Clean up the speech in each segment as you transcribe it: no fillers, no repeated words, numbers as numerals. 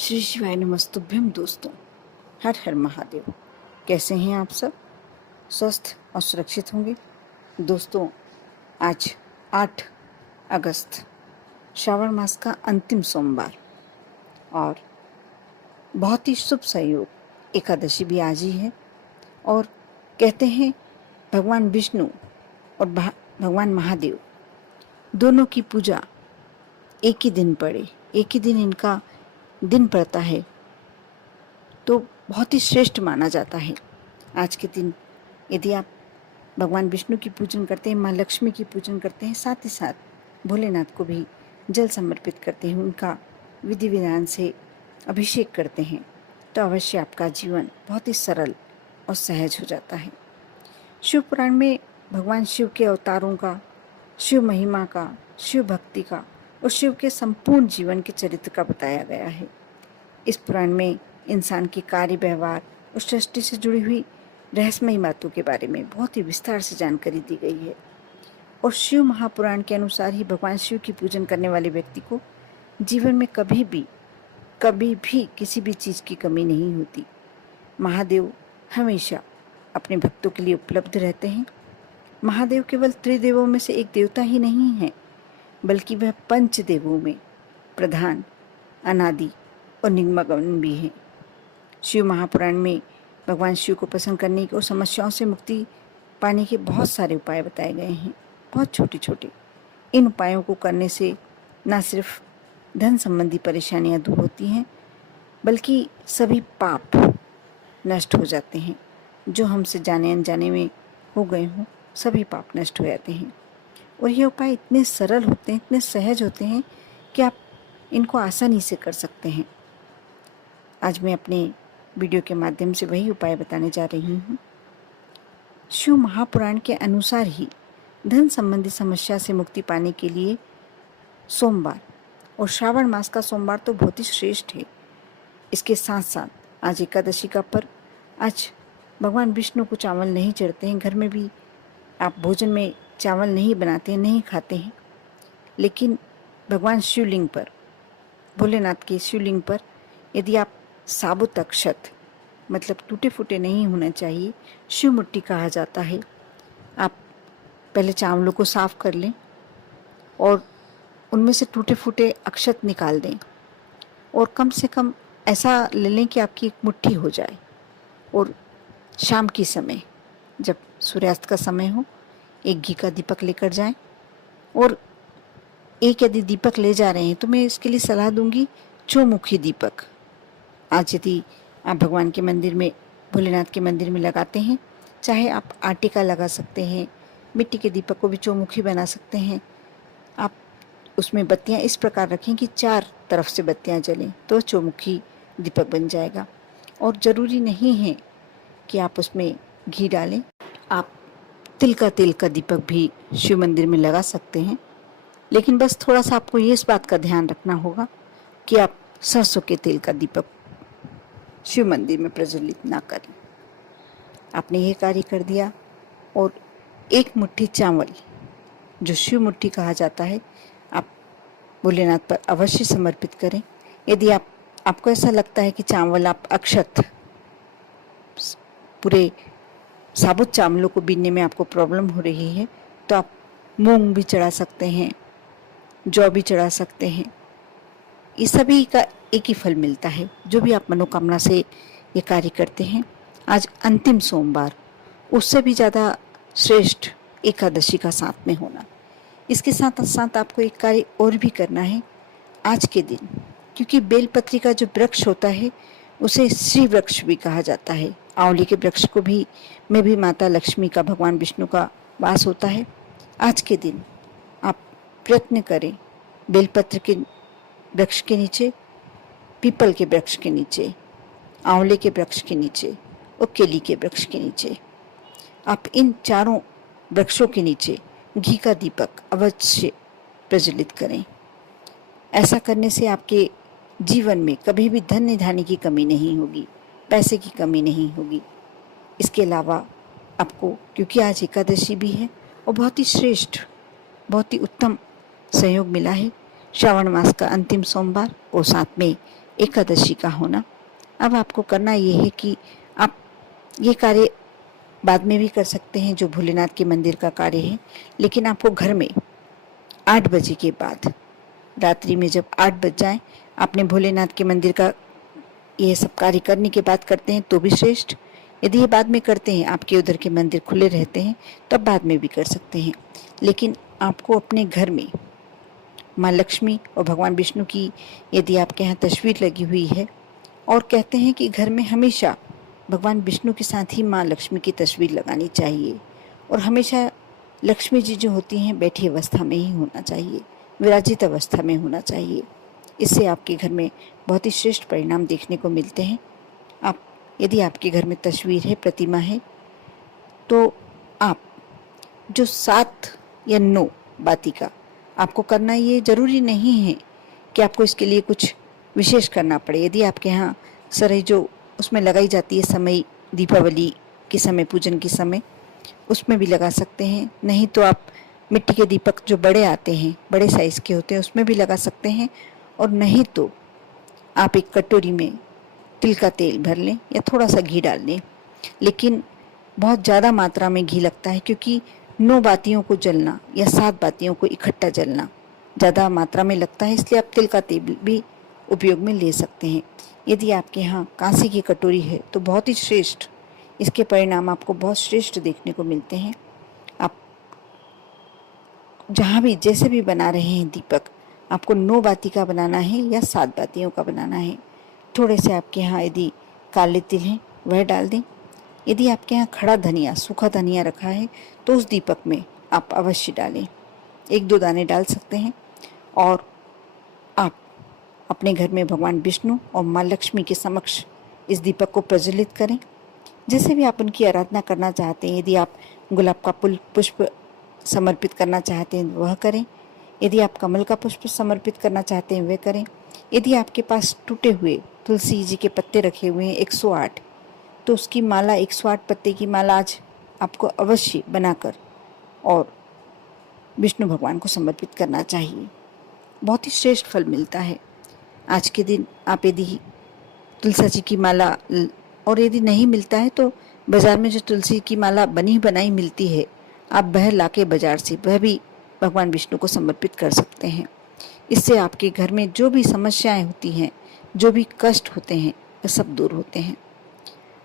श्री शिवाय नमस्तुभ्यम दोस्तों। हर हर महादेव। कैसे हैं आप सब? स्वस्थ और सुरक्षित होंगे। दोस्तों, आज 8 अगस्त श्रावण मास का अंतिम सोमवार और बहुत ही शुभ संयोग एकादशी भी आज ही है। और कहते हैं भगवान विष्णु और भगवान महादेव दोनों की पूजा एक ही दिन पड़े, एक ही दिन इनका दिन पड़ता है तो बहुत ही श्रेष्ठ माना जाता है। आज के दिन यदि आप भगवान विष्णु की पूजन करते हैं, माँ लक्ष्मी की पूजन करते हैं, साथ ही साथ भोलेनाथ को भी जल समर्पित करते हैं, उनका विधि विधान से अभिषेक करते हैं, तो अवश्य आपका जीवन बहुत ही सरल और सहज हो जाता है। शिव पुराण में भगवान शिव के अवतारों का, शिव महिमा का, शिव भक्ति का और शिव के संपूर्ण जीवन के चरित्र का बताया गया है। इस पुराण में इंसान के कार्य व्यवहार और सृष्टि से जुड़ी हुई रहस्यमयी बातों के बारे में बहुत ही विस्तार से जानकारी दी गई है। और शिव महापुराण के अनुसार ही भगवान शिव की पूजन करने वाले व्यक्ति को जीवन में कभी भी किसी भी चीज़ की कमी नहीं होती। महादेव हमेशा अपने भक्तों के लिए उपलब्ध रहते हैं। महादेव केवल त्रिदेवों में से एक देवता ही नहीं है, बल्कि वह पंचदेवों में प्रधान, अनादि और निगमागमन भी हैं। शिव महापुराण में भगवान शिव को प्रसन्न करने और समस्याओं से मुक्ति पाने के बहुत सारे उपाय बताए गए हैं, बहुत छोटे छोटे। इन उपायों को करने से न सिर्फ धन संबंधी परेशानियां दूर होती हैं, बल्कि सभी पाप नष्ट हो जाते हैं। जो हमसे जाने अनजाने में हो गए हों, सभी पाप नष्ट हो जाते हैं। और ये उपाय इतने सरल होते हैं, इतने सहज होते हैं कि आप इनको आसानी से कर सकते हैं। आज मैं अपने वीडियो के माध्यम से वही उपाय बताने जा रही हूँ। शिव महापुराण के अनुसार ही धन संबंधी समस्या से मुक्ति पाने के लिए सोमवार और श्रावण मास का सोमवार तो बहुत ही श्रेष्ठ है। इसके साथ साथ आज एकादशी का पर्व। आज भगवान विष्णु को चावल नहीं चढ़ते हैं, घर में भी आप भोजन में चावल नहीं बनाते हैं, नहीं खाते हैं। लेकिन भगवान शिवलिंग पर, भोलेनाथ के शिवलिंग पर यदि आप साबुत अक्षत, मतलब टूटे फूटे नहीं होना चाहिए, शिव मुट्ठी कहा जाता है, आप पहले चावलों को साफ कर लें और उनमें से टूटे फूटे अक्षत निकाल दें और कम से कम ऐसा ले लें कि आपकी एक मुट्ठी हो जाए। और शाम के समय जब सूर्यास्त का समय हो, एक घी का दीपक लेकर जाएं। और एक यदि दीपक ले जा रहे हैं तो मैं इसके लिए सलाह दूंगी चौमुखी दीपक। आज यदि आप भगवान के मंदिर में, भोलेनाथ के मंदिर में लगाते हैं, चाहे आप आटे का लगा सकते हैं, मिट्टी के दीपक को भी चौमुखी बना सकते हैं। आप उसमें बत्तियां इस प्रकार रखें कि 4 तरफ से बत्तियां जलें, तो चौमुखी दीपक बन जाएगा। और ज़रूरी नहीं है कि आप उसमें घी डालें, आप तिल का दीपक भी शिव मंदिर में लगा सकते हैं। लेकिन बस थोड़ा सा आपको ये इस बात का ध्यान रखना होगा कि आप सरसों के तेल का दीपक शिव मंदिर में प्रज्वलित ना करें। आपने ये कार्य कर दिया और एक मुट्ठी चावल, जो शिव मुट्ठी कहा जाता है, आप भोलेनाथ पर अवश्य समर्पित करें। यदि आपको ऐसा लगता है कि चावल आप अक्षत, पूरे साबुत चावलों को बीनने में आपको प्रॉब्लम हो रही है, तो आप मूंग भी चढ़ा सकते हैं, जौ भी चढ़ा सकते हैं। इस सभी का एक ही फल मिलता है। जो भी आप मनोकामना से ये कार्य करते हैं, आज अंतिम सोमवार, उससे भी ज़्यादा श्रेष्ठ एकादशी का साथ में होना। इसके साथ साथ आपको एक कार्य और भी करना है आज के दिन, क्योंकि बेलपत्री का जो वृक्ष होता है उसे श्री वृक्ष भी कहा जाता है। आंवली के वृक्ष को भी में भी माता लक्ष्मी का, भगवान विष्णु का वास होता है। आज के दिन आप प्रयत्न करें, बेलपत्र के वृक्ष के नीचे, पीपल के वृक्ष के नीचे, आंवले के वृक्ष के नीचे और केली के वृक्ष के नीचे, आप इन चारों वृक्षों के नीचे घी का दीपक अवश्य प्रज्वलित करें। ऐसा करने से आपके जीवन में कभी भी धन निधानी की कमी नहीं होगी, पैसे की कमी नहीं होगी। इसके अलावा आपको, क्योंकि आज एकादशी भी है और बहुत ही श्रेष्ठ, बहुत ही उत्तम संयोग मिला है, श्रावण मास का अंतिम सोमवार और साथ में एकादशी का होना। अब आपको करना ये है कि आप ये कार्य बाद में भी कर सकते हैं जो भोलेनाथ के मंदिर का कार्य है, लेकिन आपको घर में 8 बजे के बाद, रात्रि में जब 8 बज जाए, आपने भोलेनाथ के मंदिर का ये सब कार्य करने के बाद करते हैं तो भी श्रेष्ठ। यदि ये बाद में करते हैं, आपके उधर के मंदिर खुले रहते हैं, तब बाद में भी कर सकते हैं। लेकिन आपको अपने घर में माँ लक्ष्मी और भगवान विष्णु की यदि आपके यहाँ तस्वीर लगी हुई है, और कहते हैं कि घर में हमेशा भगवान विष्णु के साथ ही माँ लक्ष्मी की तस्वीर लगानी चाहिए, और हमेशा लक्ष्मी जी जो होती हैं बैठी अवस्था में ही होना चाहिए, विराजित अवस्था में होना चाहिए। इससे आपके घर में बहुत ही श्रेष्ठ परिणाम देखने को मिलते हैं। आप यदि आपके घर में तस्वीर है, प्रतिमा है, तो आप जो 7 या 9 बाती का आपको करना, ये ज़रूरी नहीं है कि आपको इसके लिए कुछ विशेष करना पड़े। यदि आपके यहाँ सरई जो उसमें लगाई जाती है समय, दीपावली के समय, पूजन के समय, उसमें भी लगा सकते हैं। नहीं तो आप मिट्टी के दीपक जो बड़े आते हैं, बड़े साइज़ के होते हैं, उसमें भी लगा सकते हैं। और नहीं तो आप एक कटोरी में तिल का तेल भर लें या थोड़ा सा घी डाल लें, लेकिन बहुत ज़्यादा मात्रा में घी लगता है, क्योंकि 9 बातियों को जलना या 7 बातियों को इकट्ठा जलना ज़्यादा मात्रा में लगता है, इसलिए आप तिल का तेल भी उपयोग में ले सकते हैं। यदि आपके यहाँ कांसे की कटोरी है तो बहुत ही श्रेष्ठ, इसके परिणाम आपको बहुत श्रेष्ठ देखने को मिलते हैं। आप जहाँ भी जैसे भी बना रहे हैं दीपक, आपको 9 बाती का बनाना है या 7 बातियों का बनाना है। थोड़े से आपके यहाँ यदि काले तिल हैं वह डाल दें। यदि आपके यहाँ खड़ा धनिया, सूखा धनिया रखा है, तो उस दीपक में आप अवश्य डालें, 1-2 दाने डाल सकते हैं। और आप अपने घर में भगवान विष्णु और माँ लक्ष्मी के समक्ष इस दीपक को प्रज्वलित करें। जैसे भी आप उनकी आराधना करना चाहते हैं, यदि आप गुलाब का पुष्प समर्पित करना चाहते हैं वह करें, यदि आप कमल का पुष्प समर्पित करना चाहते हैं वह करें। यदि आपके पास टूटे हुए तुलसी जी के पत्ते रखे हुए हैं 108, तो उसकी माला, 108 पत्ते की माला आज आपको अवश्य बनाकर और विष्णु भगवान को समर्पित करना चाहिए। बहुत ही श्रेष्ठ फल मिलता है। आज के दिन आप यदि तुलसी जी की माला, और यदि नहीं मिलता है तो बाज़ार में जो तुलसी की माला बनी बनाई मिलती है, आप वह लाके बाज़ार से वह भी भगवान विष्णु को समर्पित कर सकते हैं। इससे आपके घर में जो भी समस्याएं होती हैं, जो भी कष्ट होते हैं, वह सब दूर होते हैं।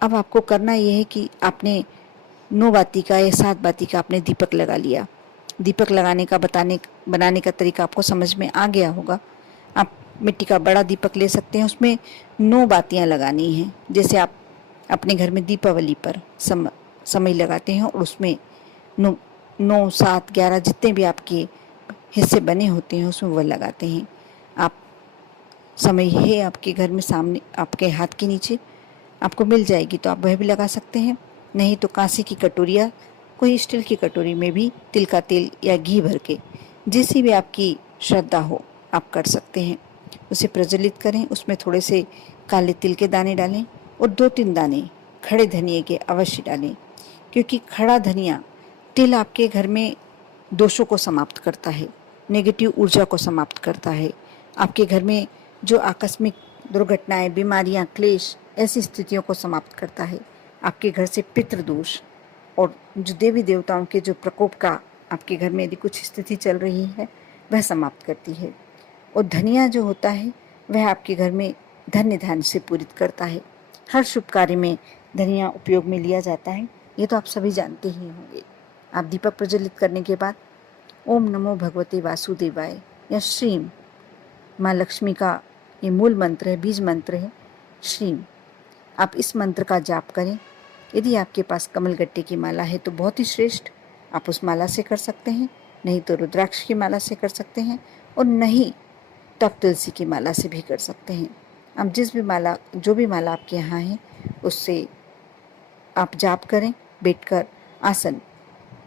अब आपको करना यह है कि आपने 9 बाती का या 7 बाती का आपने दीपक लगा लिया। दीपक लगाने का बनाने का तरीका आपको समझ में आ गया होगा। आप मिट्टी का बड़ा दीपक ले सकते हैं, उसमें 9 बातियां लगानी हैं। जैसे आप अपने घर में दीपावली पर समय लगाते हैं और उसमें 9, 7, 11 जितने भी आपके हिस्से बने होते हैं उसमें वह लगाते हैं। आप समय है आपके घर में सामने, आपके हाथ के नीचे आपको मिल जाएगी, तो आप वह भी लगा सकते हैं। नहीं तो कांसे की कटोरी या कोई स्टील की कटोरी में भी तिल का तेल या घी भर के, जैसी भी आपकी श्रद्धा हो, आप कर सकते हैं। उसे प्रज्वलित करें, उसमें थोड़े से काले तिल के दाने डालें और 2-3 दाने खड़े धनिए के अवश्य डालें, क्योंकि खड़ा धनिया, तिल आपके घर में दोषों को समाप्त करता है, नेगेटिव ऊर्जा को समाप्त करता है। आपके घर में जो आकस्मिक दुर्घटनाएं, बीमारियां, क्लेश, ऐसी स्थितियों को समाप्त करता है। आपके घर से पितृदोष और जो देवी देवताओं के जो प्रकोप का आपके घर में यदि कुछ स्थिति चल रही है, वह समाप्त करती है। और धनिया जो होता है वह आपके घर में धन्य धान्य से पूरित करता है। हर शुभ कार्य में धनिया उपयोग में लिया जाता है, ये तो आप सभी जानते ही होंगे। आप दीपक प्रज्वलित करने के बाद ओम नमो भगवते वासुदेवाय या श्रीम, माँ लक्ष्मी का ये मूल मंत्र है, बीज मंत्र है श्रीम। आप इस मंत्र का जाप करें। यदि आपके पास कमलगट्टे की माला है तो बहुत ही श्रेष्ठ, आप उस माला से कर सकते हैं। नहीं तो रुद्राक्ष की माला से कर सकते हैं, और नहीं तो आप तुलसी की माला से भी कर सकते हैं। आप जो भी माला आपके यहाँ है उससे आप जाप करें। बैठकर आसन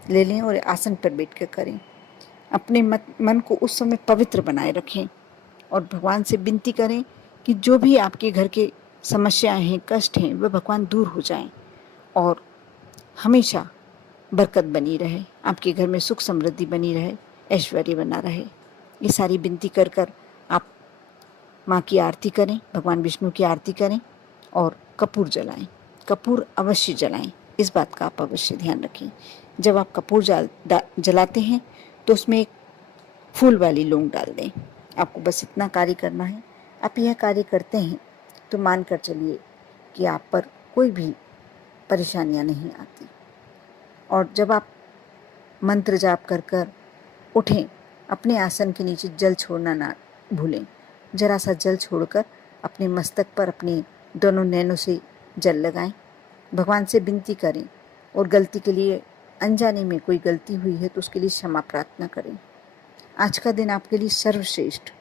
ले लें और आसन पर बैठकर करें। अपने मन को उस समय पवित्र बनाए रखें और भगवान से विनती करें कि जो भी आपके घर के समस्याएं हैं, कष्ट हैं, वह भगवान दूर हो जाएं और हमेशा बरकत बनी रहे, आपके घर में सुख समृद्धि बनी रहे, ऐश्वर्य बना रहे। ये सारी विनती कर कर आप माँ की आरती करें, भगवान विष्णु की आरती करें और कपूर जलाएं। कपूर अवश्य जलाएं, इस बात का आप अवश्य ध्यान रखें। जब आप कपूर जलाते हैं तो उसमें एक फूल वाली लौंग डाल दें। आपको बस इतना कार्य करना है। आप यह कार्य करते हैं तो मान कर चलिए कि आप पर कोई भी परेशानियां नहीं आती। और जब आप मंत्र जाप कर कर उठें, अपने आसन के नीचे जल छोड़ना ना भूलें। जरा सा जल छोड़कर अपने मस्तक पर अपने दोनों नैनों से जल लगाएं। भगवान से विनती करें और गलती के लिए, अनजाने में कोई गलती हुई है तो उसके लिए क्षमा प्रार्थना करें। आज का दिन आपके लिए सर्वश्रेष्ठ।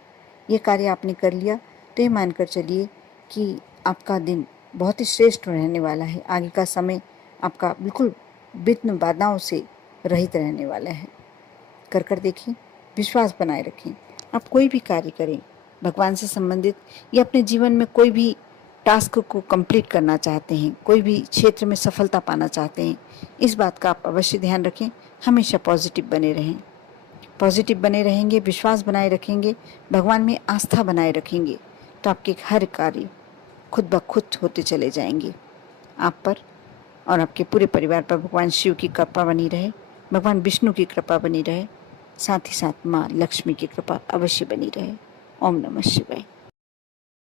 ये कार्य आपने कर लिया तो ये मानकर चलिए कि आपका दिन बहुत ही श्रेष्ठ रहने वाला है। आगे का समय आपका बिल्कुल विघ्न बाधाओं से रहित रहने वाला है। कर देखिए, विश्वास बनाए रखें। आप कोई भी कार्य करें, भगवान से संबंधित या अपने जीवन में कोई भी टास्क को कंप्लीट करना चाहते हैं, कोई भी क्षेत्र में सफलता पाना चाहते हैं, इस बात का आप अवश्य ध्यान रखें। हमेशा पॉजिटिव बने रहें। पॉजिटिव बने रहेंगे, विश्वास बनाए रखेंगे, भगवान में आस्था बनाए रखेंगे तो आपके हर कार्य खुद ब खुद होते चले जाएंगे। आप पर और आपके पूरे परिवार पर भगवान शिव की कृपा बनी रहे, भगवान विष्णु की कृपा बनी रहे, साथ ही साथ माँ लक्ष्मी की कृपा अवश्य बनी रहे। ओम नमः शिवाय।